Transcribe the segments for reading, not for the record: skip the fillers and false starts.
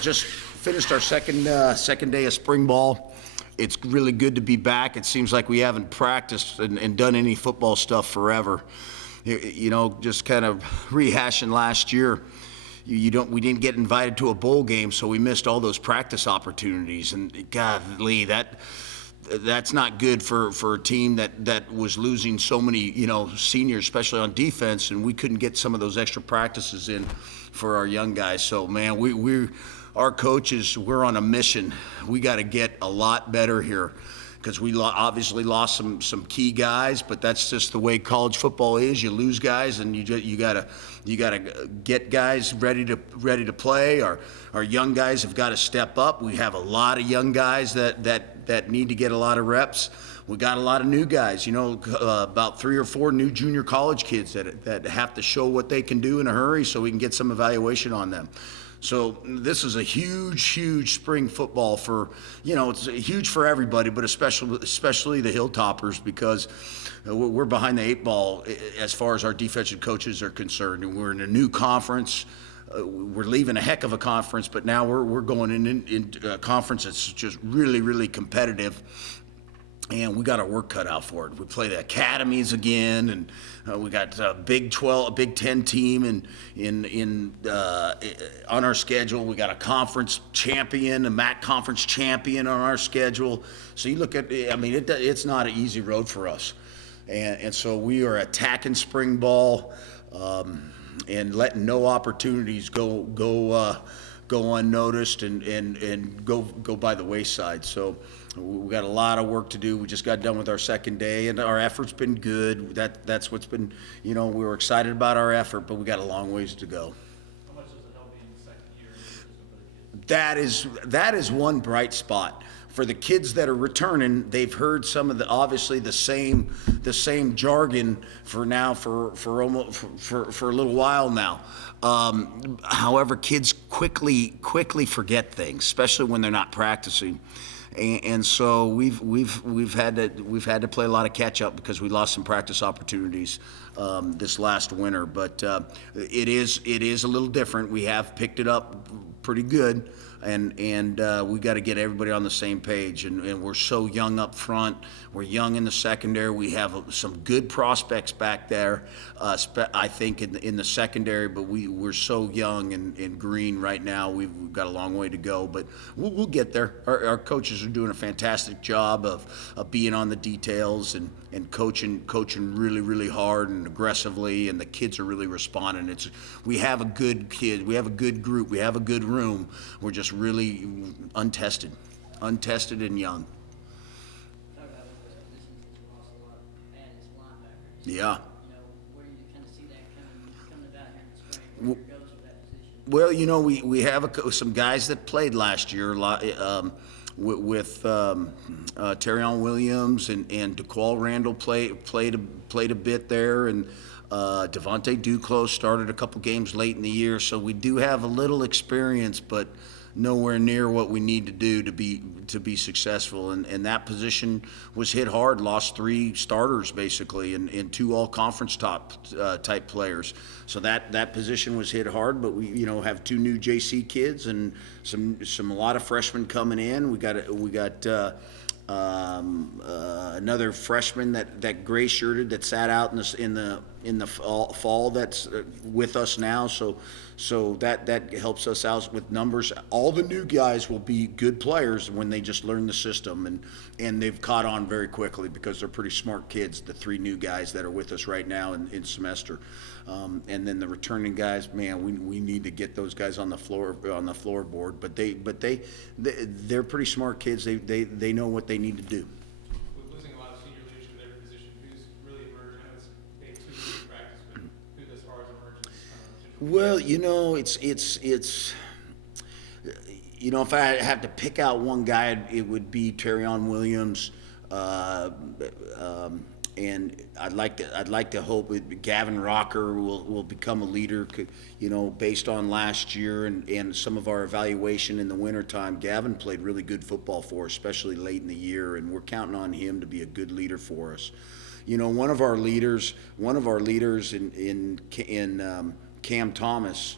Just finished our second day of spring ball. It's really good to be back. It seems like we haven't practiced and done any football stuff forever. Just kind of rehashing last year. We didn't get invited to a bowl game, so we missed all those practice opportunities. And golly, that's not good for a team that was losing so many, seniors, especially on defense, and we couldn't get some of those extra practices in for our young guys. So, man, our coaches, we're on a mission. We got to get a lot better here because we obviously lost some key guys, but that's just the way college football is. You lose guys, and you gotta get guys ready to play. Our young guys have got to step up. We have a lot of young guys that need to get a lot of reps. We got a lot of new guys, about 3 or 4 new junior college kids that have to show what they can do in a hurry so we can get some evaluation on them. So this is a huge spring football it's huge for everybody, but especially the Hilltoppers, because we're behind the 8 ball as far as our defensive coaches are concerned, and we're in a new conference. We're leaving a heck of a conference, but now we're going in a conference that's just really competitive. And we got our work cut out for it. We play the academies again, and we got a Big 10 team on our schedule. We got a conference champion, a MAC conference champion on our schedule. So you look at, it's not an easy road for us, and so we are attacking spring ball and letting no opportunities go unnoticed and go by the wayside. So we got a lot of work to do. We just got done with our second day, and our effort's been good. That's what's been, we were excited about our effort, but we got a long ways to go. How much does it help being the second year? That is one bright spot. For the kids that are returning, they've heard some of the same jargon for a little while now. However, kids quickly forget things, especially when they're not practicing. And so we've had to play a lot of catch up because we lost some practice opportunities this last winter. But it is a little different. We have picked it up pretty good, and we got to get everybody on the same page. And we're so young up front. We're young in the secondary. We have some good prospects back there, I think, in the secondary. But we're so young and green right now. We've got a long way to go, but we'll get there. Our coaches are doing a fantastic job of being on the details and coaching really hard and aggressively, and the kids are really responding. We have a good kid. We have a good group. We have a good room. We're just really untested and young. Yeah. Where do you kind of see that coming about here in the spring? Where goes for that position? Well, we have some guys that played last year with Terrion Williams and DeQual Randall played a bit there, and Devontae Duclos started a couple games late in the year. So we do have a little experience, but nowhere near what we need to do to be successful. And that position was hit hard. Lost 3 starters basically, and 2 all-conference type players. So that position was hit hard. But we have 2 new JC kids and a lot of freshmen coming in. We got another freshman that gray shirted that sat out in the fall that's with us now. So that helps us out with numbers. All the new guys will be good players when they just learn the system, and they've caught on very quickly because they're pretty smart kids, the 3 new guys that are with us right now in semester. And then the returning guys, man, we need to get those guys on the floorboard. But they're pretty smart kids. They know what they need to do. With losing a lot of senior leadership at every position, who's really emerged? I know it's maybe 2 weeks of practice, but who as far as emergence? Well, it's if I have to pick out one guy, it would be Terrion Williams, and I'd like to hope Gavin Rocker will become a leader, based on last year and some of our evaluation in the wintertime. Gavin played really good football for us, especially late in the year, and we're counting on him to be a good leader for us. One of our leaders in Cam Thomas,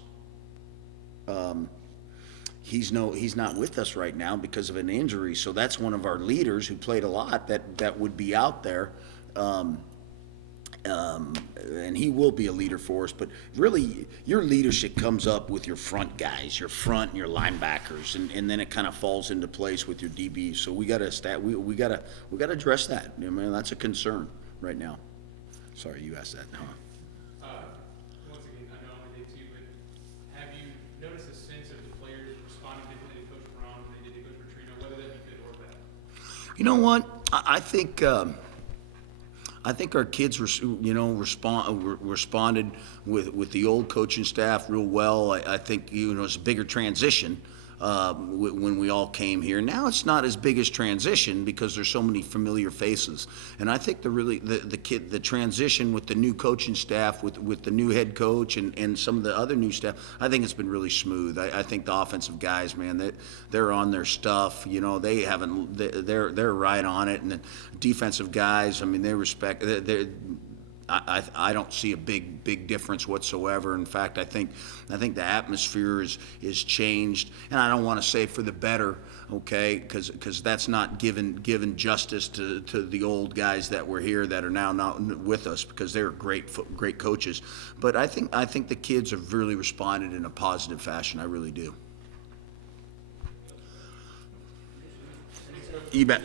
He's not with us right now because of an injury, so that's one of our leaders who played a lot that would be out there. And he will be a leader for us, but really, your leadership comes up with your front guys, your front and your linebackers, and then it kind of falls into place with your DBs. So we gotta address that. I mean, that's a concern right now. Sorry, you asked that, huh? Once again, I know only day two, but have you noticed a sense of the players responding differently to Coach Brown than they did to Coach Petrino, whether that be good or bad? You know what? I think our kids, responded with the old coaching staff real well. I think, it's a bigger transition when we all came here. Now it's not as big as transition because there's so many familiar faces. And I think the transition with the new coaching staff, with the new head coach and some of the other new staff, I think it's been really smooth. I think the offensive guys, man, they're on their stuff. They're right on it, and the defensive guys, I mean, they respect. I don't see a big difference whatsoever. In fact, I think the atmosphere is changed, and I don't want to say for the better, okay, because that's not given justice to the old guys that were here that are now not with us, because they're great coaches. But I think the kids have really responded in a positive fashion. I really do. You bet.